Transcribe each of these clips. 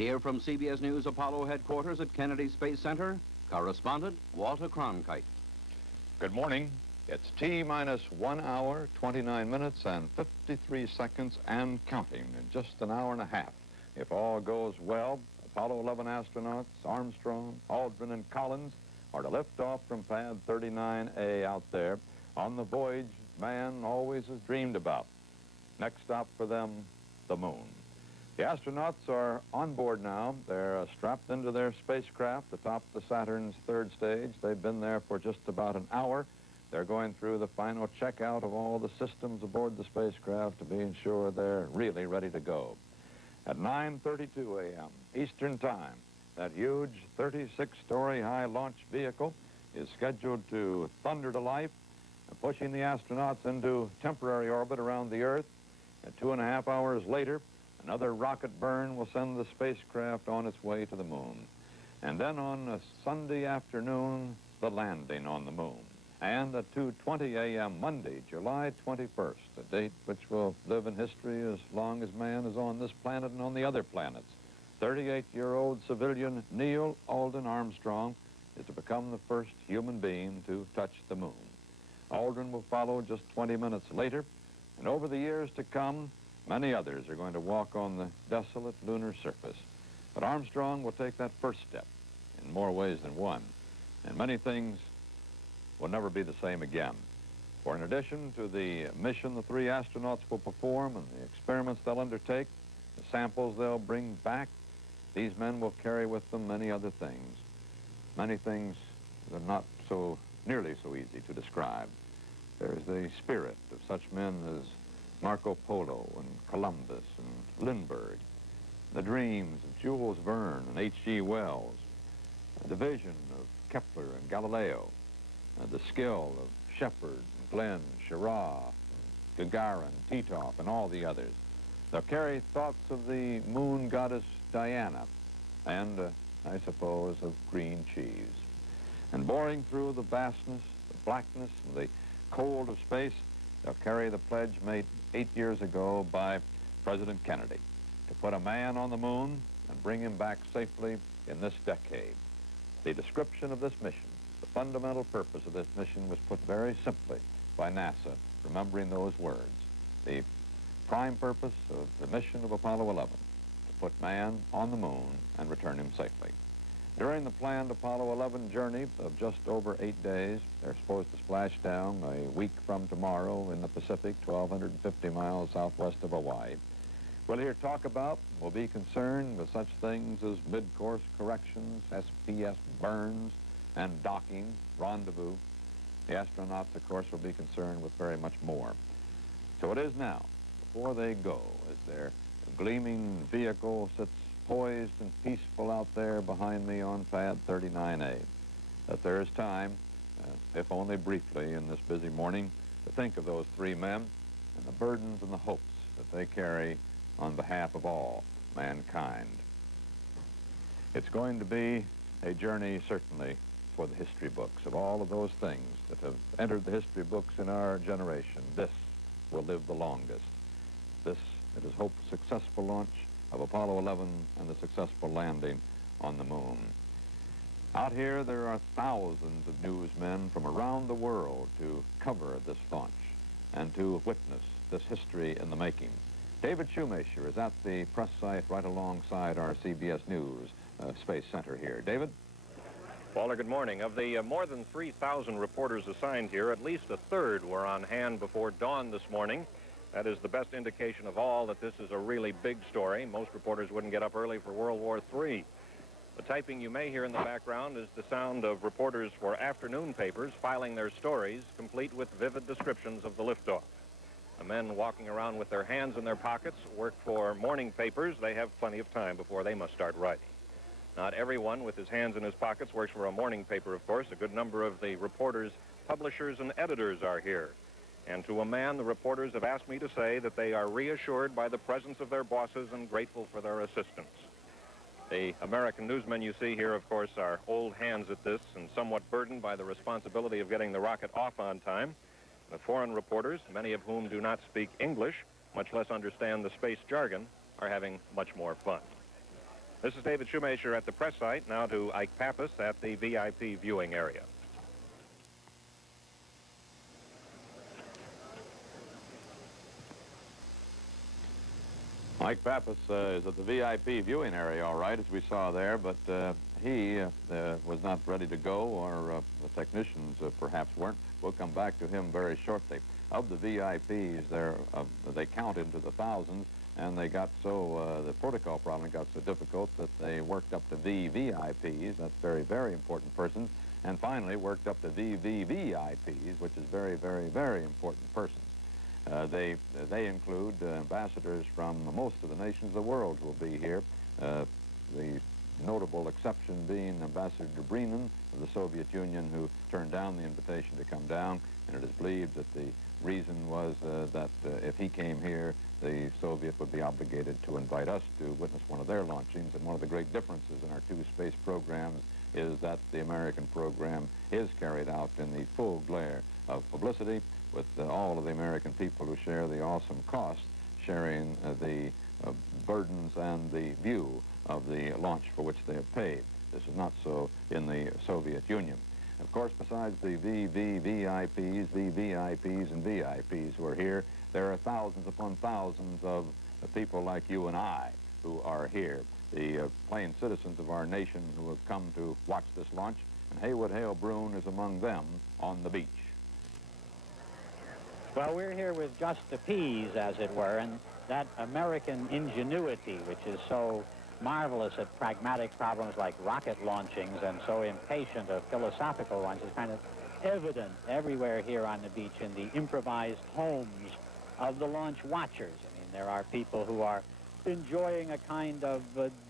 Here from CBS News Apollo headquarters at Kennedy Space Center, correspondent Walter Cronkite. Good morning. It's T-minus 1 hour, 29 minutes, and 53 seconds, and counting in just an hour and a half. If all goes well, Apollo 11 astronauts Armstrong, Aldrin, and Collins are to lift off from pad 39A out there on the voyage man always has dreamed about. Next stop for them, the moon. The astronauts are on board now. They're strapped into their spacecraft atop the Saturn's third stage. They've been there for just about an hour. They're going through the final checkout of all the systems aboard the spacecraft to be sure they're really ready to go. At 9:32 a.m. Eastern Time, that huge 36-story high launch vehicle is scheduled to thunder to life, pushing the astronauts into temporary orbit around the Earth. And 2.5 hours later, another rocket burn will send the spacecraft on its way to the moon. And then on a Sunday afternoon, the landing on the moon. And at 2:20 a.m. Monday, July 21st, a date which will live in history as long as man is on this planet and on the other planets. 38-year-old civilian Neil Alden Armstrong is to become the first human being to touch the moon. Aldrin will follow just 20 minutes later, and over the years to come, many others are going to walk on the desolate lunar surface. But Armstrong will take that first step in more ways than one, and many things will never be the same again. For in addition to the mission the three astronauts will perform and the experiments they'll undertake, the samples they'll bring back, these men will carry with them many other things. Many things that are not so nearly so easy to describe. There's the spirit of such men as Marco Polo and Columbus and Lindbergh, the dreams of Jules Verne and H.G. Wells, the vision of Kepler and Galileo, the skill of Shepard, and Glenn, Schirra, Gagarin, Titov, and all the others. They'll carry thoughts of the moon goddess Diana and, I suppose, of green cheese. And boring through the vastness, the blackness, and the cold of space, they'll carry the pledge made 8 years ago by President Kennedy to put a man on the moon and bring him back safely in this decade. The description of this mission, the fundamental purpose of this mission, was put very simply by NASA, remembering those words. The prime purpose of the mission of Apollo 11, to put man on the moon and return him safely. During the planned Apollo 11 journey of just over 8 days, they're supposed to splash down a week from tomorrow in the Pacific, 1,250 miles southwest of Hawaii. We'll hear talk about, we'll be concerned with such things as mid-course corrections, SPS burns, and docking, rendezvous. The astronauts, of course, will be concerned with very much more. So it is now, before they go, as their gleaming vehicle sits poised and peaceful out there behind me on pad 39A, that there is time, if only briefly in this busy morning, to think of those three men and the burdens and the hopes that they carry on behalf of all mankind. It's going to be a journey, certainly, for the history books. Of all of those things that have entered the history books in our generation, this will live the longest. This, it is hoped, successful launch of Apollo 11 and the successful landing on the moon. Out here, there are thousands of newsmen from around the world to cover this launch and to witness this history in the making. David Shoemaker is at the press site right alongside our CBS News Space Center here. David? Walter, good morning. Of the more than 3,000 reporters assigned here, at least a third were on hand before dawn this morning. That is the best indication of all that this is a really big story. Most reporters wouldn't get up early for World War III. The typing you may hear in the background is the sound of reporters for afternoon papers filing their stories, complete with vivid descriptions of the liftoff. The men walking around with their hands in their pockets work for morning papers. They have plenty of time before they must start writing. Not everyone with his hands in his pockets works for a morning paper, of course. A good number of the reporters, publishers, and editors are here. And to a man, the reporters have asked me to say that they are reassured by the presence of their bosses and grateful for their assistance. The American newsmen you see here, of course, are old hands at this and somewhat burdened by the responsibility of getting the rocket off on time. The foreign reporters, many of whom do not speak English, much less understand the space jargon, are having much more fun. This is David Shoemaker at the press site. Now to Ike Pappas at the VIP viewing area. Mike Pappas is at the VIP viewing area, all right, as we saw there, but he was not ready to go, or the technicians perhaps weren't. We'll come back to him very shortly. Of the VIPs, they count into the thousands, and they got so, the protocol problem got so difficult that they worked up to VVIPs, that's very, very important persons, and finally worked up to VVVIPs, which is very, very, very important persons. They include ambassadors from most of the nations of the world who will be here. The notable exception being Ambassador Dobrynin of the Soviet Union, who turned down the invitation to come down, and it is believed that the reason was that if he came here, the Soviet would be obligated to invite us to witness one of their launchings. And one of the great differences in our two space programs is that the American program is carried out in the full glare of publicity, with all of the American people who share the awesome cost, sharing the burdens and the view of the launch for which they have paid. This is not so in the Soviet Union. Of course, besides the VVVIPs, VVIPs, and VIPs who are here, there are thousands upon thousands of people like you and I who are here, the plain citizens of our nation who have come to watch this launch, and Haywood Hale Broun is among them on the beach. Well, we're here with just the peas, as it were, and that American ingenuity, which is so marvelous at pragmatic problems like rocket launchings and so impatient of philosophical ones, is kind of evident everywhere here on the beach in the improvised homes of the launch watchers. I mean, there are people who are enjoying a kind of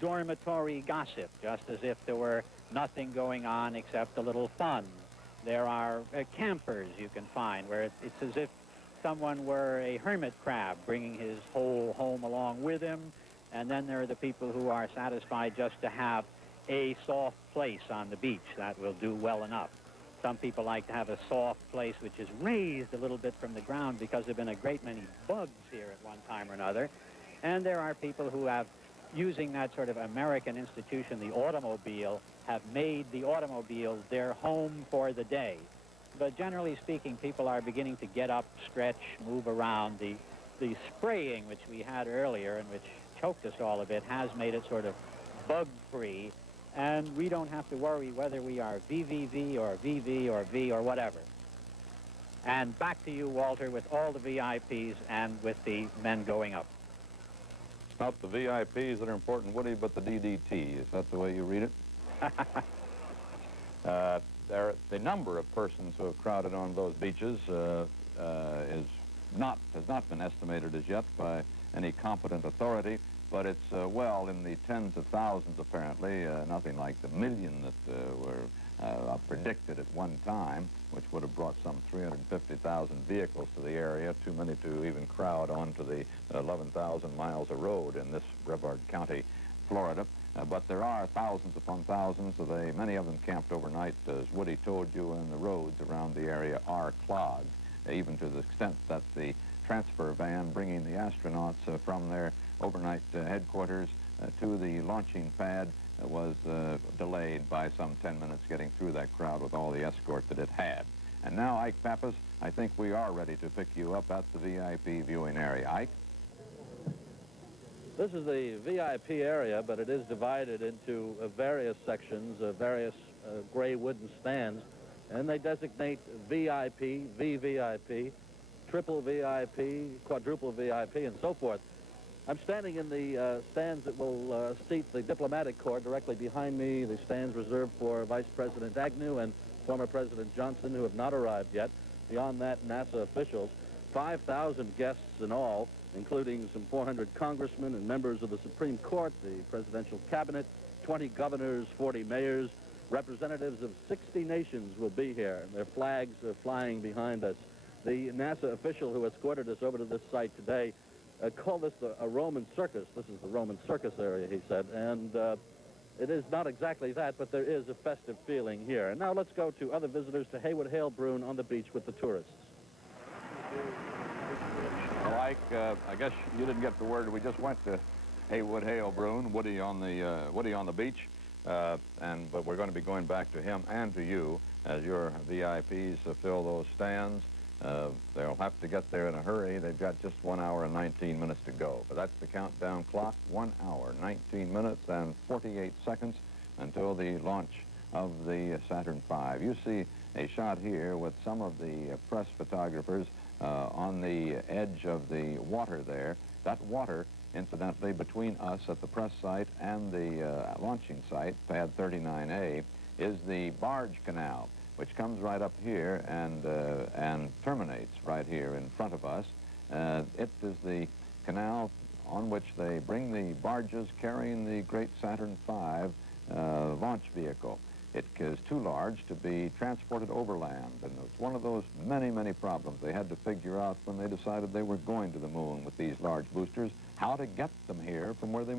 dormitory gossip, just as if there were nothing going on except a little fun. There are campers you can find where it's as if someone were a hermit crab bringing his whole home along with him. And then there are the people who are satisfied just to have a soft place on the beach. That will do well enough. Some people like to have a soft place which is raised a little bit from the ground because there have been a great many bugs here at one time or another. And there are people who have, using that sort of American institution, the automobile, have made the automobile their home for the day. But generally speaking, people are beginning to get up, stretch, move around. The spraying, which we had earlier and which choked us all a bit, has made it sort of bug-free, and we don't have to worry whether we are VVV or VV or V or whatever. And back to you, Walter, with all the VIPs and with the men going up. It's not the VIPs that are important, Woody, but the DDT. Is that the way you read it? The number of persons who have crowded on those beaches has not been estimated as yet by any competent authority, but it's well in the tens of thousands apparently, nothing like the million that were predicted at one time, which would have brought some 350,000 vehicles to the area, too many to even crowd onto the 11,000 miles of road in this Brevard County, Florida. But there are thousands upon thousands. Many of them camped overnight, as Woody told you, and the roads around the area are clogged, even to the extent that the transfer van bringing the astronauts from their overnight headquarters to the launching pad was delayed by some 10 minutes getting through that crowd with all the escort that it had. And now, Ike Pappas, I think we are ready to pick you up at the VIP viewing area. Ike? This is the VIP area, but it is divided into various sections, various gray wooden stands, and they designate VIP, VVIP, triple VIP, quadruple VIP, and so forth. I'm standing in the stands that will seat the diplomatic corps directly behind me, the stands reserved for Vice President Agnew and former President Johnson, who have not arrived yet. Beyond that, NASA officials, 5,000 guests in all, including some 400 congressmen and members of the Supreme Court, the presidential cabinet, 20 governors, 40 mayors, representatives of 60 nations will be here. Their flags are flying behind us. The NASA official who escorted us over to this site today called this a Roman circus. This is the Roman circus area, he said, and it is not exactly that, but there is a festive feeling here. And now let's go to other visitors to Haywood Hale Broun on the beach with the tourists. Well, Ike, I guess you didn't get the word. We just went to Hey, Brune, Woody on the beach. But we're going to be going back to him and to you as your VIPs fill those stands. They'll have to get there in a hurry. They've got just 1 hour and 19 minutes to go. But that's the countdown clock, 1 hour, 19 minutes and 48 seconds until the launch of the Saturn V. You see a shot here with some of the press photographers on the edge of the water there. That water, incidentally, between us at the press site and the launching site, pad 39A, is the barge canal, which comes right up here and terminates right here in front of us. It is the canal on which they bring the barges carrying the great Saturn V launch vehicle. It is too large to be transported overland, and it's one of those many, many problems they had to figure out when they decided they were going to the moon with these large boosters, how to get them here from where they